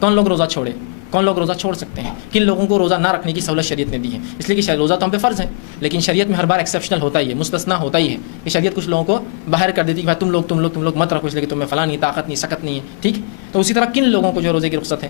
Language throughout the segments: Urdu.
کون لوگ روزہ چھوڑے؟ کون لوگ روزہ چھوڑ سکتے ہیں؟ کن لوگوں کو روزہ نہ رکھنے کی سہولت شریعت نے دی ہے؟ اس لیے کہ روزہ تو ہم پہ فرض ہے، لیکن شریعت میں ہر بار ایکسیپشنل ہوتا ہی ہے، مستثنا ہوتا ہی ہے کہ شریعت کچھ لوگوں کو باہر کر دیتی ہے کہ بھائی تم لوگ مت رکھو، اس لیے کہ تمہیں فلاں نہیں، طاقت نہیں، سکت نہیں ہے، ٹھیک؟ تو اسی طرح کن لوگوں کو جو روزے کی رخصت ہے؟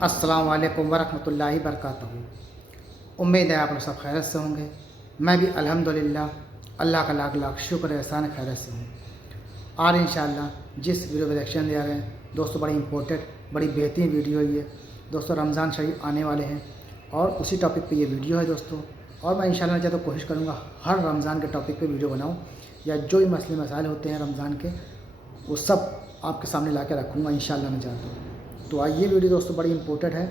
السلام علیکم ورحمۃ اللہ وبرکاتہ۔ امید ہے آپ لوگ سب خیریت سے ہوں گے۔ میں بھی الحمدللہ اللہ کا لاکھ لاکھ شکر احسان خیریت سے ہوں۔ آج انشاءاللہ جس ویڈیو پہ ریئیکشن دے رہے ہیں دوستوں، بڑی امپورٹنٹ، بڑی بہترین ویڈیو ہے یہ دوستوں۔ رمضان شریف آنے والے ہیں اور اسی ٹاپک پہ یہ ویڈیو ہے دوستوں، اور میں انشاءاللہ چاہتا ہوں کوشش کروں گا ہر رمضان کے ٹاپک پہ ویڈیو بناؤں، یا جو بھی مسئلے مسائل ہوتے ہیں رمضان کے وہ سب آپ کے سامنے لا کے رکھوں گا انشاءاللہ میں چاہتا ہوں۔ تو آج یہ ویڈیو دوستوں بڑی امپورٹنٹ ہے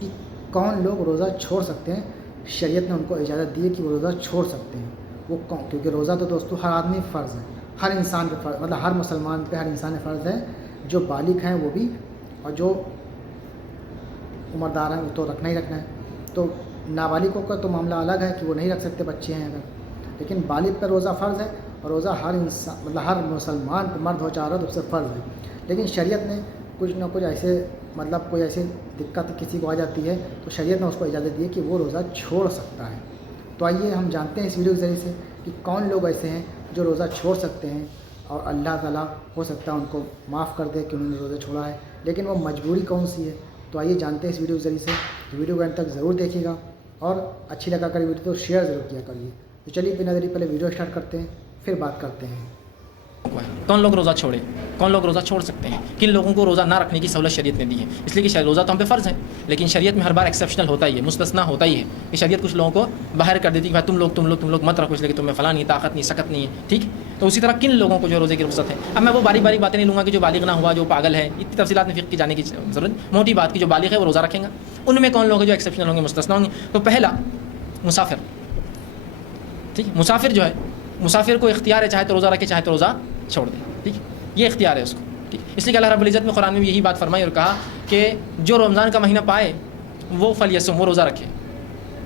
کہ کون لوگ روزہ چھوڑ سکتے ہیں۔ شریعت نے ان کو اجازت دی ہے کہ وہ روزہ چھوڑ سکتے ہیں، وہ کون؟ کیونکہ روزہ تو دوستوں ہر آدمی فرض ہے، ہر انسان پہ فرض، مطلب ہر مسلمان پہ، ہر انسان پہ فرض ہے، جو بالغ ہیں وہ بھی، اور جو عمردار ہیں وہ تو رکھنا ہی رکھنا ہے۔ تو نابالغوں کا تو معاملہ الگ ہے کہ وہ نہیں رکھ سکتے، بچے ہیں اگر، لیکن بالغ پہ روزہ فرض ہے، اور روزہ ہر انسان، مطلب ہر مسلمان پہ، مرد ہو چاہے عورت، اس سے فرض ہے۔ لیکن شریعت نے کچھ نہ کچھ ایسے، مطلب کوئی ایسی دقت کسی کو آ جاتی ہے تو شریعت نے اس کو اجازت دی ہے کہ وہ روزہ چھوڑ سکتا ہے۔ تو آئیے ہم جانتے ہیں اس ویڈیو کے ذریعے سے کہ کون لوگ ایسے ہیں جو روزہ چھوڑ سکتے ہیں، اور اللہ تعالیٰ ہو سکتا ہے ان کو معاف کر دے کہ انہوں نے روزہ چھوڑا ہے، لیکن وہ مجبوری کون سی ہے؟ تو آئیے جانتے ہیں اس ویڈیو کے ذریعے سے۔ ویڈیو کو اینڈ تک ضرور دیکھیے گا، اور اچھی لگا کر ویڈیو تو شیئر ضرور کیا کریے۔ تو چلیے بنا دیری پہلے ویڈیو اسٹارٹ کرتے ہیں، پھر بات کرتے ہیں۔ کون لوگ روزہ چھوڑے؟ کون لوگ روزہ چھوڑ سکتے ہیں؟ کن لوگوں کو روزہ نہ رکھنے کی سہولت شریعت نے دی ہے؟ اس لیے کہ روزہ تو ہم پہ فرض ہے، لیکن شریعت میں ہر بار ایکسیپشنل ہوتا ہی ہے، مستثنا ہوتا ہی ہے کہ شریعت کچھ لوگوں کو باہر کر دیتی ہے کہ بھائی تم لوگ مت رکھو، اس لیے کہ تمہیں فلاں نہیں، طاقت نہیں، سکت نہیں ہے، ٹھیک؟ تو اسی طرح کن لوگوں کو جو روزے کی رخصت ہے؟ اب میں وہ باری باری باتیں نہیں لوں گا کہ جو بالغ نہ ہوا، جو پاگل ہے، اتنی تفصیلات میں فقہ کی جانے کی ضرورت، موٹی بات کی جو بالغ ہے وہ روزہ رکھیں گا۔ ان میں کون لوگ ہیں جو ایکسیپشنل ہوں گے، مستثنا ہوں گے؟ تو پہلا مسافر، ٹھیک؟ مسافر جو ہے، مسافر کو اختیار ہے چاہے تو روزہ رکھے، چاہے تو روزہ چھوڑ دے، ٹھیک؟ یہ اختیار ہے اس کو، ٹھیک؟ اس لیے کہ اللہ رب العزت نے قرآن میں بھی یہی بات فرمائی اور کہا کہ جو رمضان کا مہینہ پائے وہ فلیصم، وہ روزہ رکھے۔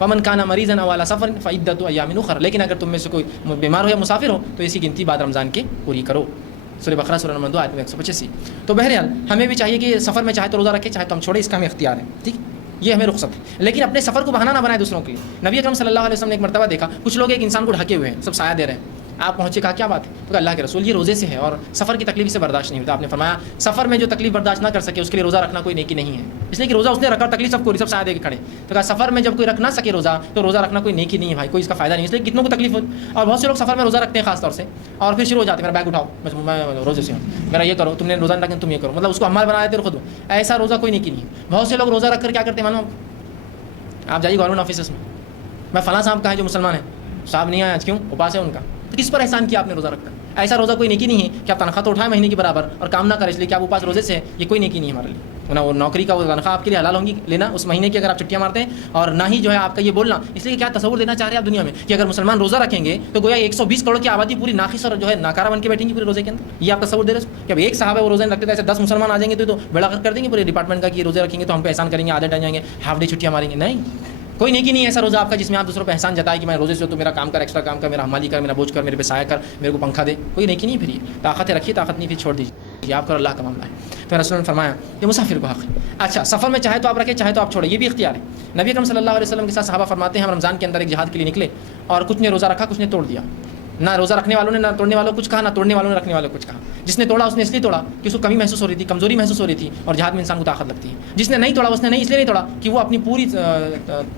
ومن کان مریضا او علی سفر فعدۃ ایام اخر، لیکن اگر تم میں سے کوئی بیمار ہو یا مسافر ہو تو اسی گنتی بعد رمضان کی پوری کرو۔ سورہ بقرہ سورہ نمبر 2 آیت 185۔ تو بہرحال ہمیں بھی چاہیے کہ سفر میں چاہے تو روزہ رکھے، چاہے تو ہم چھوڑے، اس کا ہمیں اختیار ہے، ٹھیک؟ یہ ہمیں رخصت ہے، لیکن اپنے سفر کو بہانہ نہ بنائے دوسروں کے لیے۔ نبی اکرم صلی اللہ علیہ وسلم نے ایک مرتبہ دیکھا کچھ لوگ ایک انسان کو ڈھکے ہوئے ہیں، سب سایہ دے رہے ہیں۔ آپ پہنچے، کہا کیا بات ہے؟ تو اللہ کے رسول یہ روزے سے ہے اور سفر کی تکلیف سے برداشت نہیں ہوتا۔ آپ نے فرمایا سفر میں جو تکلیف برداشت نہ کر سکے اس کے لیے روزہ رکھنا کوئی نیکی نہیں ہے، اس لیے کہ روزہ اس نے رکھا، تکلیف سب کو، سب سایہ دے کے کھڑے۔ تو کہا سفر میں جب کوئی رکھ نہ سکے روزہ تو روزہ رکھنا کوئی نیکی نہیں ہے بھائی، کوئی اس کا فائدہ نہیں، اس لیے کتنوں کو تکلیف ہوتی۔ اور بہت سے لوگ سفر میں روزہ رکھتے ہیں خاص طور سے، اور پھر شروع ہو جاتے ہیں میرا بیگ اٹھاؤ، میں روزے سے ہوں، میرا یہ کرو، تم نے روزہ رکھا تم یہ کرو، مطلب اس کو ہمارے بنا دیتے خود۔ ایسا روزہ کوئی نیکی نہیں ہے۔ بہت سے لوگ روزہ رکھ کر کیا کرتے ہیں معلوم؟ آپ جائیے گورنمنٹ آفیسز میں، میں فلاں صاحب کا ہے جو مسلمان ہے، صاحب نہیں آیا آج، کیوں؟ اپاس ہے ان کا، تو کس پر احسان کیا آپ نے روزہ رکھ کر؟ ایسا روزہ کوئی نیکی نہیں ہے کہ آپ تنخواہ تو اٹھائیں مہینے کے برابر اور کام نہ کریں اس لیے کہ آپ اپاس روزے سے، یہ کوئی نیکی نہیں ہے ہمارے لیے۔ نہ وہ نوکری کا وہ تنخواہ آپ کے لیے حلال ہوں گی لینا اس مہینے کی اگر آپ چھٹیاں مارتے ہیں، اور نہ ہی جو ہے آپ کا یہ بولنا، اس لیے کیا تصور دینا چاہ رہے ہیں آپ دنیا میں کہ اگر مسلمان روزہ رکھیں گے تو گویا 120 کروڑ کی آبادی پوری ناقص اور جو ہے ناکارہ بن کے بیٹھیں گی پورے روزے کے اندر۔ یہ آپ تصور دے رہے ہیں کہ اب ایک صاحب ہے وہ روزے رکھتے تھے، ایسے 10 مسلمان آ جائیں گے تو بڑا کر دیں گے پورے ڈپارٹمنٹ کا کہ یہ روزے رکھیں گے تو ہم پہ احسان کریں گے، عادت آ جائیں گے، ہاف ڈے چھٹیاں ماریں گے۔ نہیں، کوئی نیکی نہیں ہے ایسا روزہ آپ کا جس میں آپ دوسروں پہ احسان جتائے کہ میں روزے سے تو میرا کام کر، ایکسٹرا کام کر، میرا حمالی کر، میرا بوجھ کر، میرے پہ سایہ کر، میرے کو پنکھا دے، کوئی نیکی نہیں۔ پھر یہ طاقت رکھیے، طاقت نہیں پھر چھوڑ دیجیے، یہ آپ کا اللہ کا معاملہ ہے۔ تو رسول نے فرمایا کہ مسافر کو حق ہے۔ اچھا، سفر میں چاہے تو آپ رکھیں، چاہے تو آپ چھوڑیں، یہ بھی اختیار ہے۔ نبی اکرم صلی اللہ علیہ وسلم کے ساتھ صحابہ فرماتے ہیں ہم رمضان کے اندر ایک جہاد کے لیے نکلے اور کچھ نے روزہ رکھا، کچھ نے توڑ دیا۔ نہ روزہ رکھنے والوں نے نہ توڑنے والوں کچھ کہا، نہ توڑنے والوں نے رکھنے والوں کچھ کہا۔ جس نے توڑا اس نے اس لیے توڑا کہ اس کو کمی محسوس ہو رہی تھی، کمزوری محسوس ہو رہی تھی، اور جہاد میں انسان کو طاقت لگتی ہے۔ جس نے نہیں توڑا اس نے نہیں اس لیے نہیں توڑا کہ وہ اپنی پوری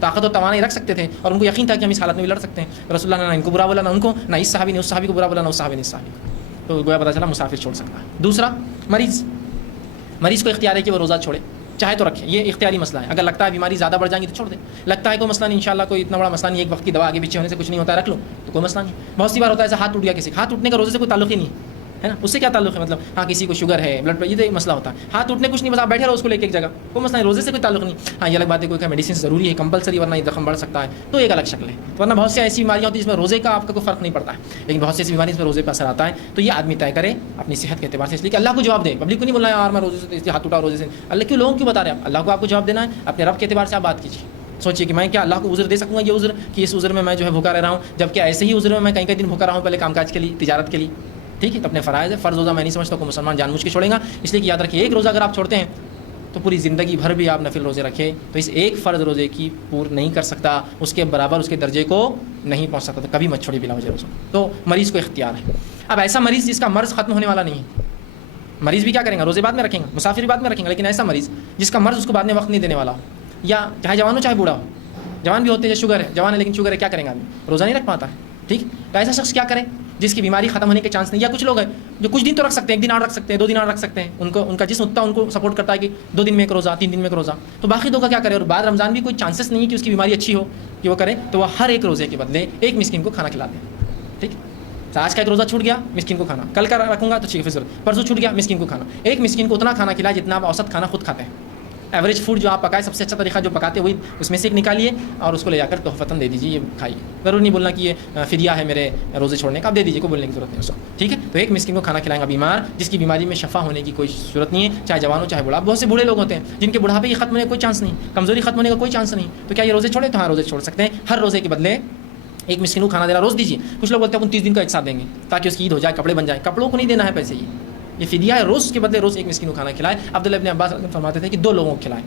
طاقت و توانائی رکھ سکتے تھے اور ان کو یقین تھا کہ ہم اس حالت میں بھی لڑ سکتے ہیں۔ رسول اللہ نے ان کو برا بولا، نہ ان کو، نہ اس صحابی نے اس صحابی کو برا بولا، نہ اس صحابی نے اس صحابی کو۔ تو گویا پتہ چلا مسافر چھوڑ سکتا ہے۔ دوسرا مریض کو اختیار ہے کہ وہ روزہ چھوڑے، چاہے تو رکھے، یہ اختیاری مسئلہ ہے۔ اگر لگتا ہے بیماری زیادہ بڑھ جائیں گی تو چھوڑ دیں، لگتا ہے کوئی مسئلہ نہیں، انشاءاللہ کوئی اتنا بڑا مسئلہ نہیں، ایک وقت کی دوا آگے پیچھے ہونے سے کچھ نہیں ہوتا ہے، رکھ لو تو کوئی مسئلہ نہیں۔ بہت سی بار ہوتا ہے ایسا ہاتھ ٹوٹ گیا کسی کا، ہاتھ ٹوٹنے کا روزے سے کوئی تعلق ہی نہیں ہے نا، اس سے کیا تعلق ہے؟ مطلب ہاں کسی کو شوگر ہے، بلڈ پریشر، یہ مسئلہ ہوتا ہے، ہاتھ ٹوٹنے کچھ نہیں، بس آپ بیٹھے رہو اس کو لے کے ایک جگہ، کوئی مسئلہ نہیں، روزے سے کوئی تعلق نہیں۔ ہاں یہ الگ بات ہے کوئی میڈیسن ضروری ہے کمپلسری، ورنہ یہ زخم بڑھ سکتا ہے تو ایک الگ شکل ہے، ورنہ بہت سی ایسی بیماریاں ہوتی ہیں جس میں روزے کا آپ کا کوئی فرق نہیں پڑتا ہے، لیکن بہت سی ایسی بیماری اس میں روزے پہ اثر آتا ہے، تو یہ آدمی طے کرے اپنی صحت کے اعتبار سے، اس لیے کہ اللہ کو جواب دے، پبلک کو نہیں بولنا یار میں روزے سے اس لیے ہاتھ ٹوٹا روزے سے، اللہ کیوں لوگوں کیوں بتا رہے ہیں؟ اللہ کو آپ کو جواب دینا ہے، اپنے رب کے اعتبار سے آپ بات کیجیے، سوچیے کہ میں کیا اللہ کو عذر دے سکوں گا، یہ عذر کہ اس عذر میں میں جو ہے بھوکا رہ رہا ہوں، جبکہ ایسے ہی عذر میں کئی کئی دن بھوکا رہا ہوں پہلے کام کاج کے لیے، تجارت کے لیے، ٹھیک ہے، تو اپنے فرائض ہے. فرض روزہ میں نہیں سمجھتا کوئی مسلمان جان بوجھ کے چھوڑے گا، اس لیے کہ یاد رکھیے ایک روزہ اگر آپ چھوڑتے ہیں تو پوری زندگی بھر بھی آپ نفل روزے رکھے تو اس ایک فرض روزے کی پور نہیں کر سکتا، اس کے برابر اس کے درجے کو نہیں پہنچ سکتا. تو کبھی مت چھوڑی بلا وجہ روزہ. تو مریض کو اختیار ہے. اب ایسا مریض جس کا مرض ختم ہونے والا نہیں ہے، مریض بھی کیا کریں گا، روزے بعد میں رکھیں گا، مسافر بھی بعد میں رکھیں گا، لیکن ایسا مریض جس کا مرض اس کو بعد میں وقت نہیں دینے والا ہو، یا چاہے جوان ہو چاہے بوڑھا ہو، جوان بھی ہوتے ہیں شوگر ہے، جوان ہے لیکن شوگر ہے، کیا کریں گا آدمی، روزہ نہیں رکھ پاتا ہے. ٹھیک، تو ایسا شخص کیا کرے جس کی بیماری ختم ہونے کے چانس نہیں. یا کچھ لوگ ہیں جو کچھ دن تو رکھ سکتے ہیں، ایک دن اور رکھ سکتے ہیں، 2 دن اور رکھ سکتے ہیں، ان کا جسم اتنا ان کو سپورٹ کرتا ہے کہ 2 دن میں ایک روزہ، 3 دن میں ایک روزہ. تو باقی 2 کا کیا کرے، اور بعد رمضان بھی کوئی چانسز نہیں ہے کہ اس کی بیماری اچھی ہو کہ وہ کرے، تو وہ ہر ایک روزے کے بدلے ایک مسکین کو کھانا کھلا دے. ٹھیک، تو آج کا ایک روزہ چھوٹ گیا، مسکین کو کھانا، کل کا رکھوں گا تو ٹھیک ہے، پرسوں چھوٹ گیا، مسکین کو کھانا. ایک مسکین کو اتنا کھانا کھلائے جتنا آپ اوسط کھانا خود کھاتے ہیں. ایوریج فوڈ جو آپ پکائے، سب سے اچھا طریقہ جو پکاتے وہی اس میں سے ایک نکالیے اور اس کو لے جا کر تحفتاً دے دیجیے، یہ کھائیے. ضرور نہیں بولنا کہ یہ فدیہ ہے میرے روزے چھوڑنے کا، آپ دے دیجیے، کوئی بولنے کی ضرورت نہیں اس کو. ٹھیک ہے، تو ایک مسکین کو کھانا کھلائیں گا بیمار جس کی بیماری میں شفا ہونے کی کوئی صورت نہیں ہے، چاہے جوان ہو چاہے بوڑھا. بہت سے بوڑھے لوگ ہوتے ہیں جن کے بڑھاپے کی ختم ہونے کا کوئی چانس نہیں، کمزوری ختم ہونے کا کوئی چانس نہیں. تو کیا یہ روزے چھوڑے؟ تو ہاں روزے چھوڑ سکتے ہیں. ہر روزے کے بدلے ایک مسکین کو کھانا دینا روز دیجیے. کچھ لوگ بولتے ہیں 29 دن کا ایک ساتھ دیں گے تاکہ اس کی عید ہو جائے، کپڑے بن جائیں. کپڑوں کو نہیں دینا ہے پیسے، یہ فدیہ ہے. روز کے بدلے روز ایک مسکین کو کھانا کھلائے. عبداللہ ابن عباس فرماتے تھے کہ 2 لوگوں کو کھلائیں،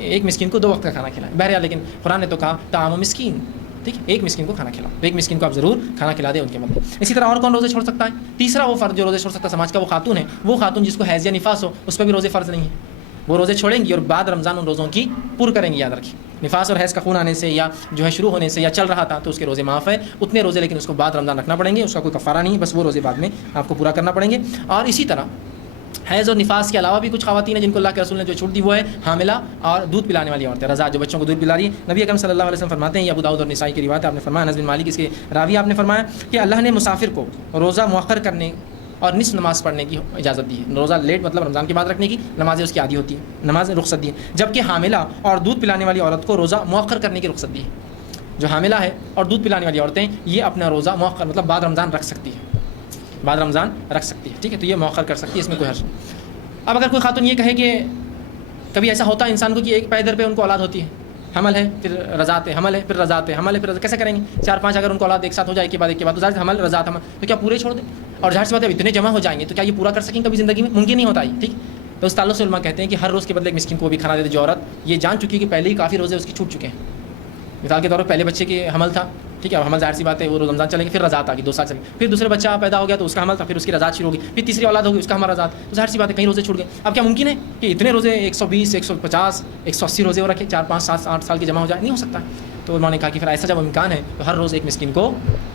ایک مسکین کو 2 وقت کا کھانا کھلائیں. بہرحال لیکن قرآن نے تو کہا طعام مسکین. ٹھیک ہے، ایک مسکین کو کھانا کھلاؤ، ایک مسکین کو آپ ضرور کھانا کھلا دیں ان کے بدلے. اسی طرح اور کون روزے چھوڑ سکتا ہے؟ تیسرا وہ فرض جو روزے چھوڑ سکتا ہے سماج کا، وہ خاتون ہے. وہ خاتون جس کو حیض یا نفاس ہو، اس پہ بھی روزے فرض نہیں ہے. وہ روزے چھوڑیں گی اور بعد رمضان ان روزوں کی پور کریں گی. یاد رکھیں، نفاس اور حیض کا خون آنے سے یا جو ہے شروع ہونے سے یا چل رہا تھا تو اس کے روزے معاف ہے، اتنے روزے، لیکن اس کو بعد رمضان رکھنا پڑیں گے. اس کا کوئی کفارہ نہیں ہے، بس وہ روزے بعد میں آپ کو پورا کرنا پڑیں گے. اور اسی طرح حیض اور نفاس کے علاوہ بھی کچھ خواتین ہیں جن کو اللہ کے رسول نے جو چھوٹ دی، وہ ہے حاملہ اور دودھ پلانے والی عورتیں، رضاع، جو بچوں کو دودھ پلا رہی ہے. نبی اکرم صلی اللہ علیہ وسلم فرماتے ہیں، یہ ابو داؤد اور نسائی کی روایت ہے، آپ نے فرمایا، انس بن مالک اس کے راوی، آپ نے فرمایا کہ اللہ نے مسافر کو روزہ مؤخر کرنے اور نصف نماز پڑھنے کی اجازت دی ہے. روزہ لیٹ مطلب رمضان کے بعد رکھنے کی، نمازیں اس کی عادی ہوتی ہے، نماز رخصت دی ہے. جبکہ حاملہ اور دودھ پلانے والی عورت کو روزہ مؤخر کرنے کی رخصت دی ہے. جو حاملہ ہے اور دودھ پلانے والی عورتیں، یہ اپنا روزہ مؤخر مطلب بعد رمضان رکھ سکتی ہے، بعد رمضان رکھ سکتی ہے. ٹھیک ہے، تو یہ مؤخر کر سکتی ہے، اس میں کوئی حرج نہیں. اب اگر کوئی خاتون یہ کہے کہ کبھی ایسا ہوتا ہے انسان کو کہ ایک پیدر پہ ان کو اولاد ہوتی ہے، حمل ہے پھر رضاعت ہے، حمل ہے پھر رضاعت ہے، حمل ہے پھر کیسے کریں گے؟ 4-5 اگر ان کو اولاد ایک ساتھ ہو جائے، ایک کے بعد تو ظاہر حمل رضاعت حمل، تو کیا پورے چھوڑ دیں؟ اور ظاہر سی بات ہے اتنے جمع ہو جائیں گے تو کیا یہ پورا کر سکیں کبھی زندگی میں؟ ممکن نہیں ہوتا ہے. ٹھیک، تو اس تعلق سے علماء کہتے ہیں کہ ہر روز کے بدلے ایک مسکین کو بھی کھانا دے دے. جو عورت یہ جان چکی ہے کہ پہلے ہی کافی روزے اس کی چھوٹ چکے ہیں، مثال کے طور پر پہلے بچے کے حمل تھا، ٹھیک ہے، حمل ظاہر سی بات ہے وہ رمضان چلے گی، پھر رضاعت آ گئی 2 سال چلے، پھر دوسرے بچہ پیدا ہو گیا تو اس کا حمل تھا، پھر اس کی رضاعت شروع ہوگی، پھر تیسری اولاد ہوگی اس کا حمل رضاعت، تو ظاہر سی بات ہے کئی روزے چھوٹ گئے. اب کیا ممکن ہے کہ اتنے روزے 120 150 180 روزے وہ رکھے 4 5 7 8 سال کی جمع ہو جائے؟ نہیں ہو سکتا. تو انہوں نے کہا کہ پھر ایسا جب امکان ہے تو ہر روز ایک مسکین کو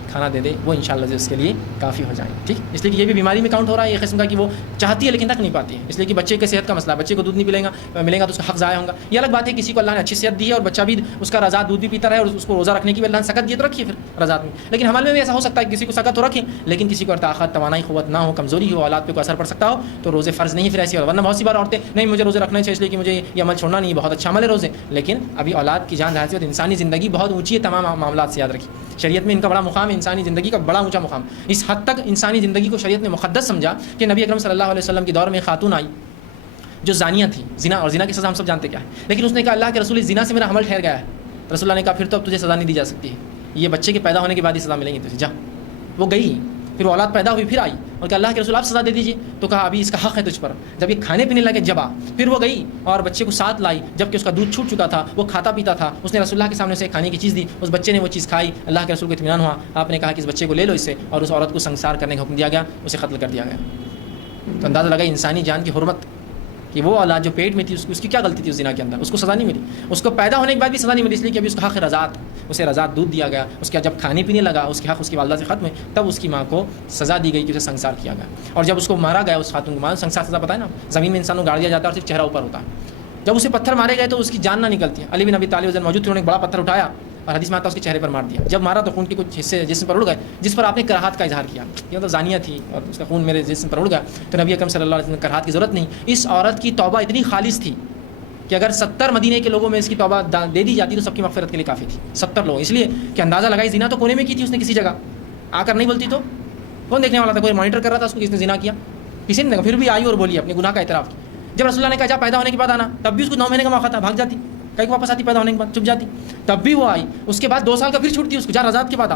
کھانا دے دے، وہ انشاءاللہ اس کے لیے کافی ہو جائیں. ٹھیک، اس لیے کہ یہ بھی بیماری میں کاؤنٹ ہو رہا ہے، یہ قسم کا کہ وہ چاہتی ہے لیکن تک نہیں پاتی ہے. اس لیے کہ بچے کے صحت کا مسئلہ، بچے کو دودھ نہیں ملے گا تو اس کا حق ضائع ہوگا. یہ الگ بات ہے کسی کو اللہ نے اچھی صحت دی ہے اور بچہ بھی اس کا رضاعت دودھ بھی پیتا رہے اور اس کو روزہ رکھنے کی بھی اللہ نے سکت دی تو رکھیے پھر رضاعت میں. لیکن حمل میں بھی ایسا ہو سکتا ہے کہ کسی کو سکت تو رکھیں لیکن کسی کو طاقت توانائی قوت نہ ہو، کمزوری ہو، اولاد پہ کوئی اثر پڑ سکتا ہو تو روزے فرض نہیں پھر ایسی. ورنہ بہت سی بار عورتیں نہیں مجھے روزے رکھنے چاہیے اس لیے کہ مجھے یہ عمل چھوڑنا نہیں ہے، بہت اچھا عمل ہے روزے، لیکن ابھی اولاد کی جان ظاہر سی بات، انسانی زندگی بہت اونچی ہے تمام معاملات سے. یاد رکھیے شریعت میں ان کا بڑا مقام ہے، انسانی زندگی کا بڑا اونچا مقام. اس حد تک انسانی زندگی کو شریعت نے مقدس سمجھا کہ نبی اکرم صلی اللہ علیہ وسلم کے دور میں خاتون آئی جو زانیہ تھی، زنا، اور زنا کی سزا ہم سب جانتے کیا ہے، لیکن اس نے کہا اللہ کے رسول زنا سے میرا حمل ٹھہر گیا ہے. رسول اللہ نے کہا پھر تو اب تجھے سزا نہیں دی جا سکتی ہے، یہ بچے کے پیدا ہونے کے بعد ہی سزا ملیں گی تجھے، جا. وہ گئی، پھر وہ اولاد پیدا ہوئی، پھر آئی اور کہ اللہ کے رسول آپ سزا دے دیجیے، تو کہا ابھی اس کا حق ہے تجھ پر. جب یہ کھانے پینے لگے جب پھر وہ گئی اور بچے کو ساتھ لائی جبکہ اس کا دودھ چھوٹ چکا تھا، وہ کھاتا پیتا تھا. اس نے رسول اللہ کے سامنے سے کھانے کی چیز دی، اس بچے نے وہ چیز کھائی، اللہ کے رسول کو اطمینان ہوا. آپ نے کہا کہ اس بچے کو لے لو اس سے، اور اس عورت کو سنسار کرنے کا حکم دیا گیا، اسے قتل کر دیا گیا. تو اندازہ لگا انسانی جان کی حرمت کہ وہ اولاد جو پیٹ میں تھی اس کی کیا غلطی تھی اس زنا کے اندر، اس کو سزا نہیں ملی، اس کو پیدا ہونے کے بعد بھی سزا نہیں ملی، اس لیے کہ ابھی اس کا حق رضاعت، اسے رضاعت دودھ دیا گیا. اس کا جب کھانے پینے لگا اس کے حق اس کی والدہ سے ختم ہوئے، تب اس کی ماں کو سزا دی گئی کہ اسے سنسار کیا گیا. اور جب اس کو مارا گیا اس خاتون کو مارا، سنسار سزا پتہ ہے نا، زمین میں انسان کو گاڑ دیا جاتا ہے اور صرف چہرہ اوپر ہوتا ہے. جب اسے پتھر مارے گئے تو اس کی جان نہ نکلتی ہے. علی بن ابی طالب موجود تھے، انہوں نے ایک بڑا پتھر اٹھایا اور حدیث میں آتا ہے اس کے چہرے پر مار دیا. جب مارا تو خون کے کچھ حصے جسم پر اڑ گئے جس پر آپ نے کراہت کا اظہار کیا، یہ مطلب زانیہ تھی اور اس کا خون میرے جسم پر اڑ گیا. تو نبی اکرم صلی اللہ علیہ وسلم کراہت کی ضرورت نہیں. اس عورت کی توبہ اتنی خالص تھی کہ اگر 70 مدینے کے لوگوں میں اس کی توبہ دے دی جاتی تو سب کی مغفرت کے لیے کافی تھی. 70 لوگ، اس لیے کہ اندازہ لگائی زنا تو کونے میں کی تھی اس نے، کسی جگہ آ کر نہیں بولتی تو کون دیکھنے والا تھا؟ کوئی مانیٹر کر رہا تھا اس کو کس نے زنا کیا؟ کسی نے دیکھا. پھر بھی آئی اور بولی، اپنے گناہ کا اعتراف کی. جب رسول اللہ نے کہا جا پیدا ہونے کے بعد آنا، تب بھی اس کو 9 مہینے کا موقع تھا، بھاگ جاتی، کہیں واپس آتی پیدا ہونے کے بعد چپ جاتی. تب بھی وہ آئی، اس کے بعد 2 سال کا پھر چھوٹتی اس کو، جا رضاعت کے بعد آ.